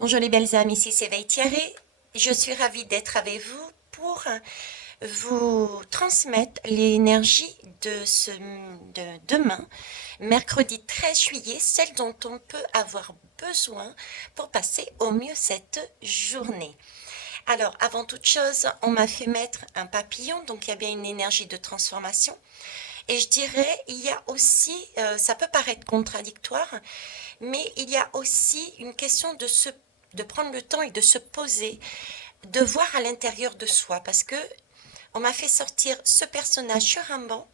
Bonjour les belles âmes, ici c'est Veille Thierry. Je suis ravie d'être avec vous pour vous transmettre l'énergie de demain, mercredi 13 juillet, celle dont on peut avoir besoin pour passer au mieux cette journée. Alors, avant toute chose, on m'a fait mettre un papillon, donc il y a bien une énergie de transformation. Et je dirais, il y a aussi, ça peut paraître contradictoire, mais il y a aussi une question de prendre le temps et de se poser, de voir à l'intérieur de soi, parce que on m'a fait sortir ce personnage sur un banc.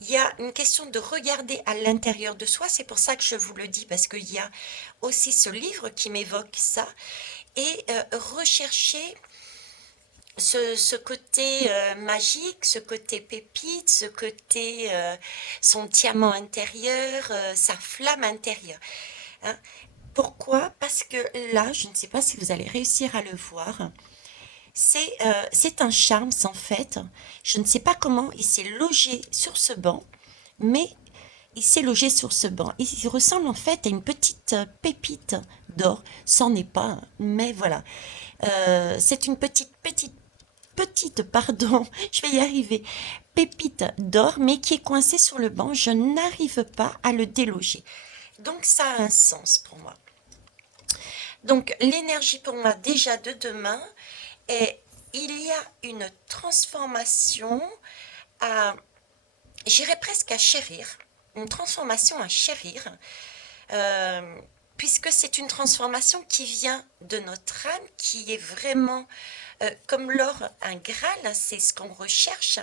Il y a une question de regarder à l'intérieur de soi, c'est pour ça que je vous le dis, parce qu'il y a aussi ce livre qui m'évoque ça, et rechercher ce côté magique, ce côté pépite, ce côté son diamant intérieur, sa flamme intérieure. Hein. Pourquoi? Parce que là, je ne sais pas si vous allez réussir à le voir, c'est un charme en fait. Je ne sais pas comment il s'est logé sur ce banc, mais il s'est logé sur ce banc. Il ressemble en fait à une petite pépite d'or. C'en est pas, mais voilà. C'est une petite, pardon, je vais y arriver, pépite d'or, mais qui est coincée sur le banc. Je n'arrive pas à le déloger. Donc ça a un sens pour moi. Donc l'énergie pour moi déjà de demain est il y a une transformation à, j'irais presque à chérir, une transformation à chérir, euh, puisque c'est une transformation qui vient de notre âme, qui est vraiment comme l'or, un Graal, c'est ce qu'on recherche,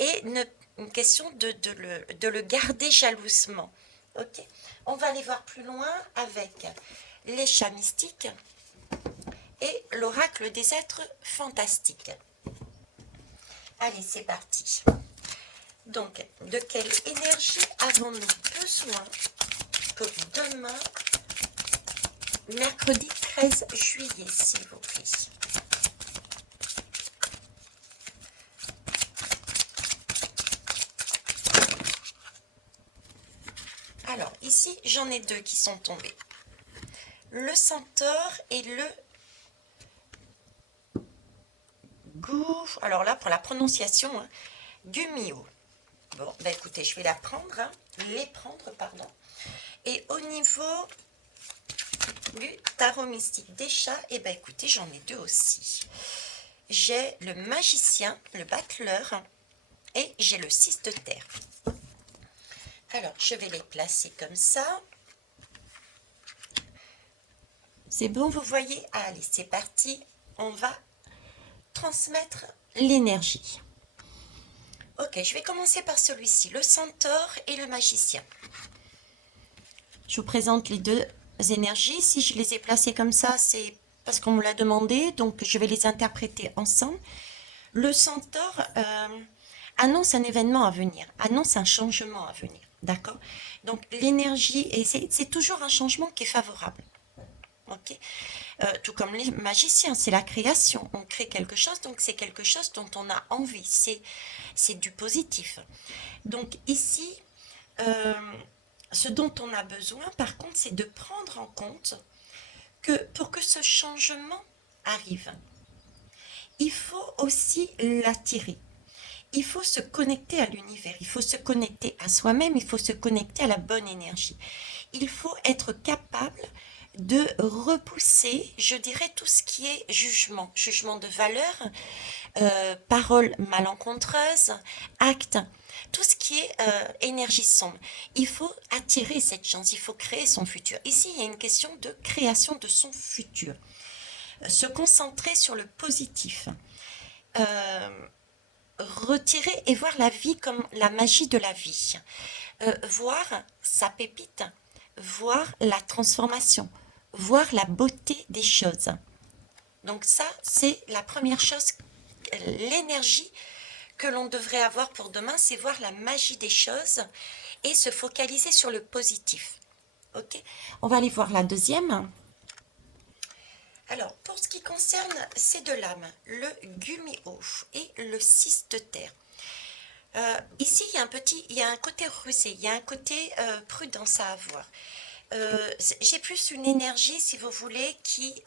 et une question de le garder jalousement. Ok. On va aller voir plus loin avec les chats mystiques et l'oracle des êtres fantastiques. Allez, c'est parti. Donc, de quelle énergie avons-nous besoin pour demain, mercredi 13 juillet, s'il vous plaît? Alors, ici, j'en ai deux qui sont tombés. Le centaure et le gouffre. Alors là, pour la prononciation, hein, Gumio. Bon, bah écoutez, je vais la prendre, hein, les prendre, pardon. Et au niveau du tarot mystique des chats, et bah écoutez, j'en ai deux aussi. J'ai le magicien, le battleur, et j'ai le 6 de terre. Alors, je vais les placer comme ça. C'est bon, vous voyez? Allez, c'est parti. On va transmettre l'énergie. Ok, je vais commencer par celui-ci, le centaure et le magicien. Je vous présente les deux énergies. Si je les ai placées comme ça, c'est parce qu'on me l'a demandé, donc je vais les interpréter ensemble. Le centaure annonce un événement à venir, annonce un changement à venir, d'accord? Donc l'énergie, et c'est toujours un changement qui est favorable. Ok. Tout comme les magiciens, c'est la création. On crée quelque chose, donc c'est quelque chose dont on a envie. C'est du positif. Donc ici, euh, ce dont on a besoin, par contre, c'est de prendre en compte que pour que ce changement arrive, il faut aussi l'attirer. Il faut se connecter à l'univers, il faut se connecter à soi-même, il faut se connecter à la bonne énergie. Il faut être capable de repousser, je dirais, tout ce qui est jugement, jugement de valeur, paroles malencontreuses, actes, tout ce qui est énergie sombre. Il faut attirer cette chance, il faut créer son futur. Ici, il y a une question de création de son futur. Se concentrer sur le positif. Euh, Retirer et voir la vie comme la magie de la vie. Voir sa pépite, voir la transformation, voir la beauté des choses. Donc ça, c'est la première chose, l'énergie que l'on devrait avoir pour demain, c'est voir la magie des choses et se focaliser sur le positif. Ok. On va aller voir la deuxième. Alors, pour ce qui concerne ces deux lames, le Gumio et le 6 de terre. Ici, il y a un côté rusé, il y a un côté prudence à avoir. j'ai plus une énergie, si vous voulez, qui...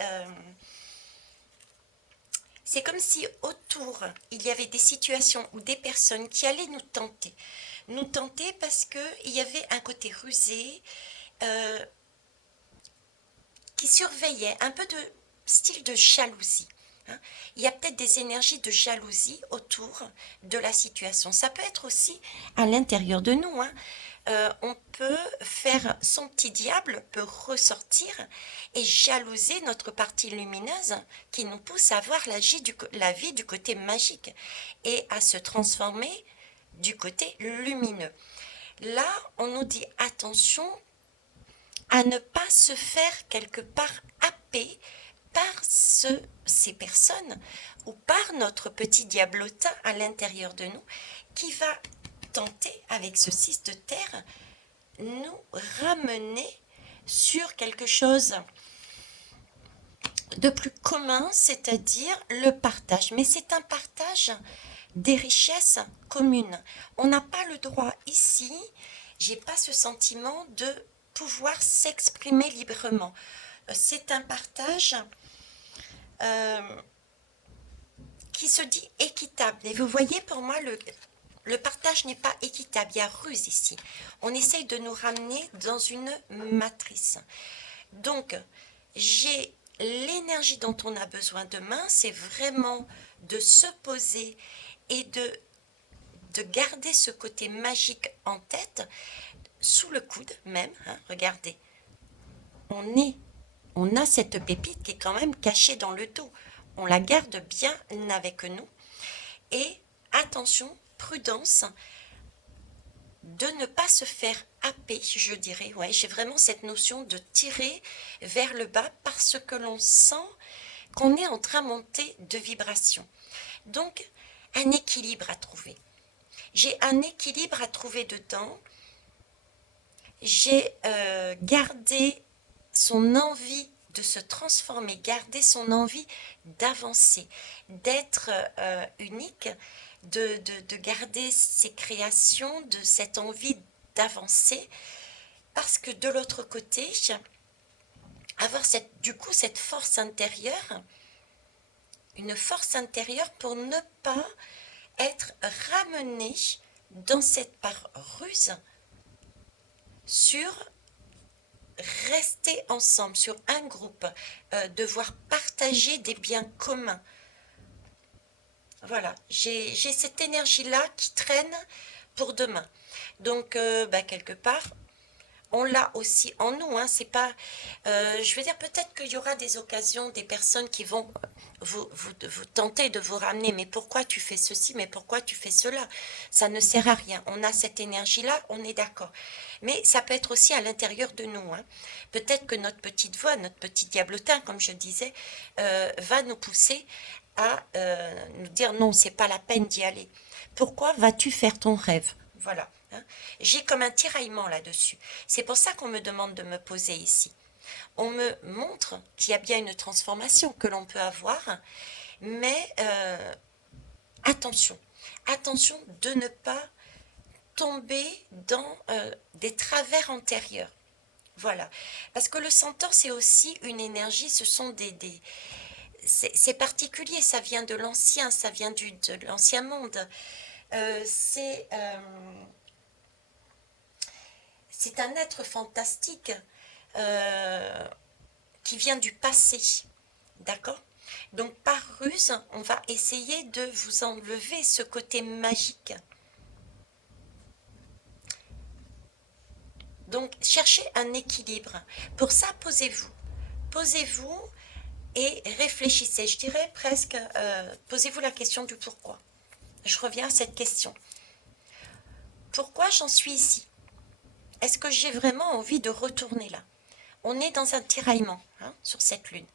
c'est comme si autour, il y avait des situations ou des personnes qui allaient nous tenter. Nous tenter parce qu'il y avait un côté rusé, euh, qui surveillait, un peu de style de jalousie. Hein. Il y a peut-être des énergies de jalousie autour de la situation. Ça peut être aussi à l'intérieur de nous. Hein. On peut faire, son petit diable peut ressortir et jalouser notre partie lumineuse qui nous pousse à voir la vie du côté magique et à se transformer du côté lumineux. Là, on nous dit attention à ne pas se faire quelque part happer par ces personnes ou par notre petit diablotin à l'intérieur de nous qui va tenter avec ce 6 de terre nous ramener sur quelque chose de plus commun, c'est-à-dire le partage. Mais c'est un partage des richesses communes. On n'a pas le droit ici, j'ai pas ce sentiment de pouvoir s'exprimer librement. C'est un partage qui se dit équitable. Et vous voyez, pour moi, le partage n'est pas équitable. Il y a ruse ici. On essaye de nous ramener dans une matrice. Donc, j'ai l'énergie dont on a besoin demain, c'est vraiment de se poser et de garder ce côté magique en tête, sous le coude même. Hein, regardez, on a cette pépite qui est quand même cachée dans le dos. On la garde bien avec nous. Et attention, prudence, de ne pas se faire happer, je dirais. Ouais, j'ai vraiment cette notion de tirer vers le bas parce que l'on sent qu'on est en train de monter de vibration. Donc, un équilibre à trouver. J'ai un équilibre à trouver dedans. J'ai gardé son envie de se transformer, garder son envie d'avancer, d'être unique, de garder ses créations, de cette envie d'avancer, parce que de l'autre côté, avoir cette force intérieure, une force intérieure pour ne pas être ramené dans cette part ruse sur rester ensemble, sur un groupe, devoir partager des biens communs. Voilà, j'ai cette énergie-là qui traîne pour demain. Donc, quelque part, on l'a aussi en nous. Hein, c'est pas, je veux dire, peut-être qu'il y aura des occasions, des personnes qui vont vous tenter de vous ramener. Mais pourquoi tu fais ceci? Mais pourquoi tu fais cela? Ça ne sert à rien. On a cette énergie-là, on est d'accord. Mais ça peut être aussi à l'intérieur de nous. Hein. Peut-être que notre petite voix, notre petit diablotin, comme je disais, va nous pousser à nous dire non, c'est pas la peine d'y aller. Pourquoi vas-tu faire ton rêve? Voilà. Hein. J'ai comme un tiraillement là-dessus. C'est pour ça qu'on me demande de me poser ici. On me montre qu'il y a bien une transformation que l'on peut avoir, mais attention, attention de ne pas tomber dans des travers antérieurs. Voilà. Parce que le centaure, c'est aussi une énergie, ce sont c'est particulier, ça vient de l'ancien, ça vient de l'ancien monde. C'est un être fantastique qui vient du passé. D'accord? Donc par ruse, on va essayer de vous enlever ce côté magique. Donc cherchez un équilibre. Pour ça, posez-vous. Posez-vous et réfléchissez. Je dirais presque, posez-vous la question du pourquoi. Je reviens à cette question. Pourquoi j'en suis ici? Est-ce que j'ai vraiment envie de retourner là? On est dans un tiraillement hein, sur cette lune.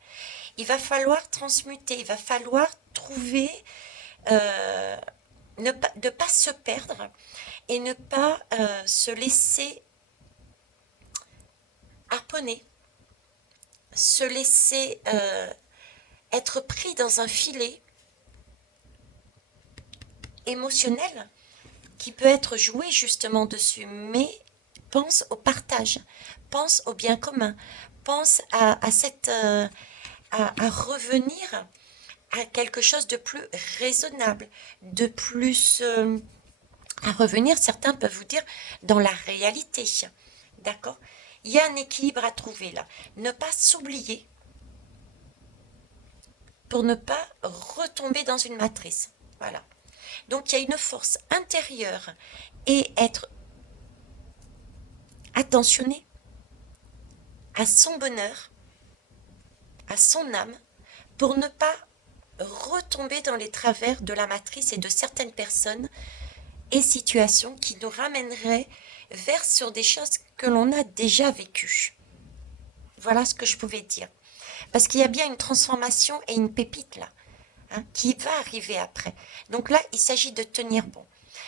Il va falloir transmuter, il va falloir trouver, ne pas se perdre et ne pas se laisser harponner, se laisser être pris dans un filet émotionnel qui peut être joué justement dessus. Mais pense au partage, pense au bien commun, pense à revenir à quelque chose de plus raisonnable, de plus à revenir, certains peuvent vous dire, dans la réalité. D'accord? Il y a un équilibre à trouver là. Ne pas s'oublier pour ne pas retomber dans une matrice. Voilà. Donc il y a une force intérieure et être attentionné à son bonheur, à son âme, pour ne pas retomber dans les travers de la matrice et de certaines personnes et situations qui nous ramèneraient vers sur des choses que l'on a déjà vécues. Voilà ce que je pouvais dire. Parce qu'il y a bien une transformation et une pépite là, hein, qui va arriver après. Donc là, il s'agit de tenir bon.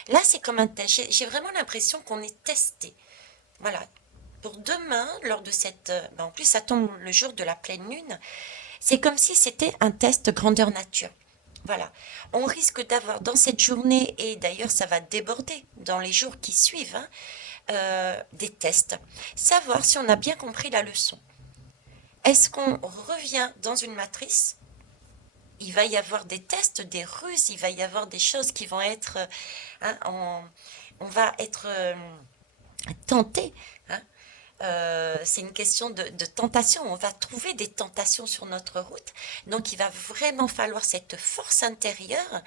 Là, c'est comme un test. J'ai vraiment l'impression qu'on est testé. Voilà. Pour demain, lors de cette... en plus, ça tombe le jour de la pleine lune. C'est comme si c'était un test grandeur nature. Voilà. On risque d'avoir dans cette journée, et d'ailleurs ça va déborder dans les jours qui suivent, hein, des tests. Savoir si on a bien compris la leçon. Est-ce qu'on revient dans une matrice? Il va y avoir des tests, des ruses, il va y avoir des choses qui vont être... hein, on va être tenté. Hein. C'est une question de tentation. On va trouver des tentations sur notre route. Donc, il va vraiment falloir cette force intérieure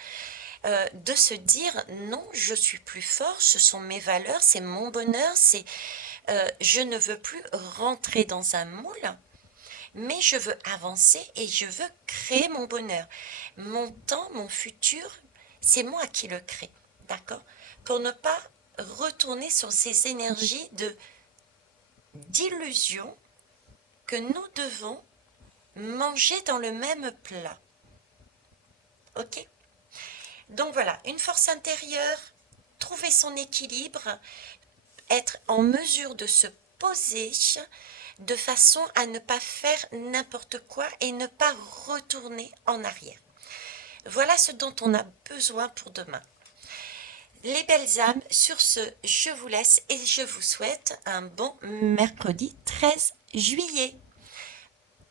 de se dire non, je suis plus fort, ce sont mes valeurs, c'est mon bonheur, je ne veux plus rentrer dans un moule, mais je veux avancer et je veux créer mon bonheur. Mon temps, mon futur, c'est moi qui le crée, d'accord? Pour ne pas retourner sur ces énergies d'illusion que nous devons manger dans le même plat. Ok? Donc voilà, une force intérieure, trouver son équilibre, être en mesure de se poser de façon à ne pas faire n'importe quoi et ne pas retourner en arrière. Voilà ce dont on a besoin pour demain. Les belles âmes, sur ce, je vous laisse et je vous souhaite un bon mercredi 13 juillet.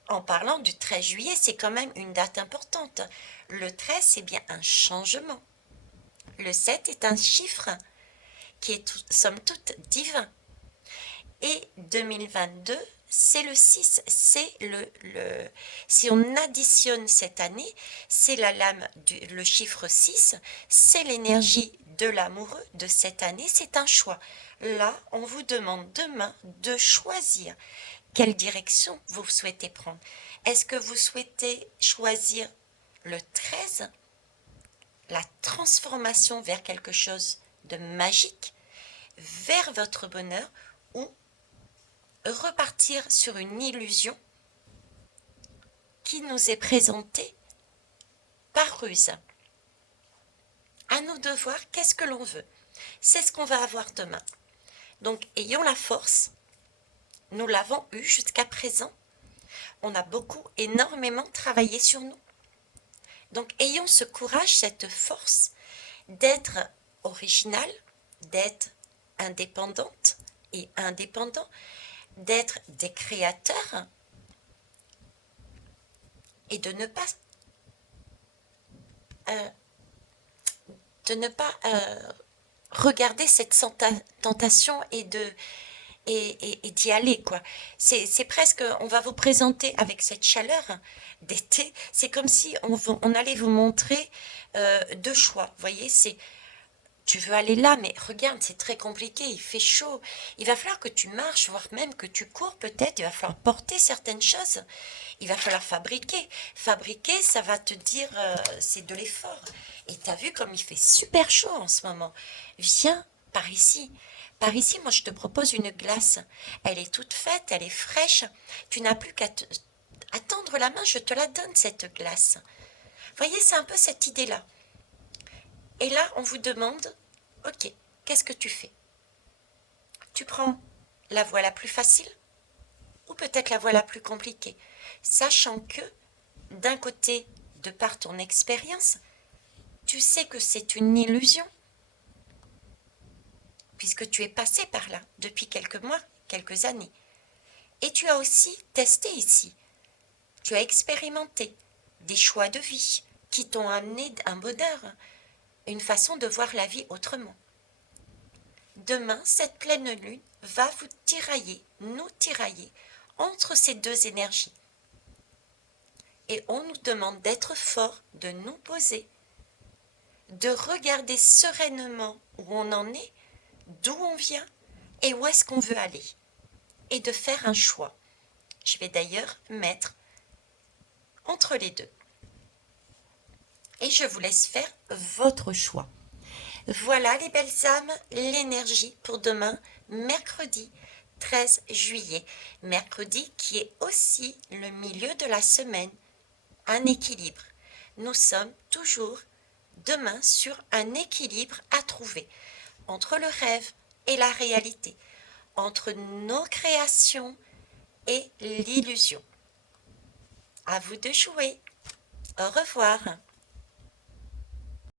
En parlant du 13 juillet, c'est quand même une date importante. Le 13, c'est bien un changement. Le 7 est un chiffre qui est somme toute divin. Et 2022, c'est le 6. C'est si on additionne cette année, c'est la lame, le chiffre 6, c'est l'énergie de l'amoureux de cette année, c'est un choix. Là, on vous demande demain de choisir quelle direction vous souhaitez prendre. Est-ce que vous souhaitez choisir le 13, la transformation vers quelque chose de magique, vers votre bonheur, ou repartir sur une illusion qui nous est présentée par ruse? À nous de voir qu'est-ce que l'on veut. C'est ce qu'on va avoir demain. Donc, ayons la force. Nous l'avons eu jusqu'à présent. On a énormément travaillé sur nous. Donc, ayons ce courage, cette force d'être original, d'être indépendante et indépendant, d'être des créateurs et de ne pas regarder cette tentation et d'y aller, quoi. C'est presque, on va vous présenter avec cette chaleur d'été, c'est comme si on allait vous montrer deux choix, vous voyez, tu veux aller là, mais regarde, c'est très compliqué, il fait chaud, il va falloir que tu marches, voire même que tu cours peut-être, il va falloir porter certaines choses, il va falloir fabriquer. Fabriquer, ça va te dire, c'est de l'effort. Et tu as vu comme il fait super chaud en ce moment. Viens par ici. Par ici, moi je te propose une glace. Elle est toute faite, elle est fraîche. Tu n'as plus qu'à tendre la main, je te la donne cette glace. Vous voyez, c'est un peu cette idée-là. Et là, on vous demande, ok, qu'est-ce que tu fais? Tu prends la voie la plus facile ou peut-être la voie la plus compliquée, sachant que, d'un côté, de par ton expérience, tu sais que c'est une illusion, puisque tu es passé par là depuis quelques mois, quelques années. Et tu as aussi testé ici. Tu as expérimenté des choix de vie qui t'ont amené un bonheur, une façon de voir la vie autrement. Demain, cette pleine lune va vous tirailler, nous tirailler entre ces deux énergies. Et on nous demande d'être fort, de nous poser, de regarder sereinement où on en est, d'où on vient et où est-ce qu'on veut aller. Et de faire un choix. Je vais d'ailleurs mettre entre les deux. Et je vous laisse faire votre choix. Voilà les belles âmes, l'énergie pour demain, mercredi 13 juillet. Mercredi qui est aussi le milieu de la semaine, un équilibre. Nous sommes toujours demain sur un équilibre à trouver entre le rêve et la réalité, entre nos créations et l'illusion. À vous de jouer. Au revoir.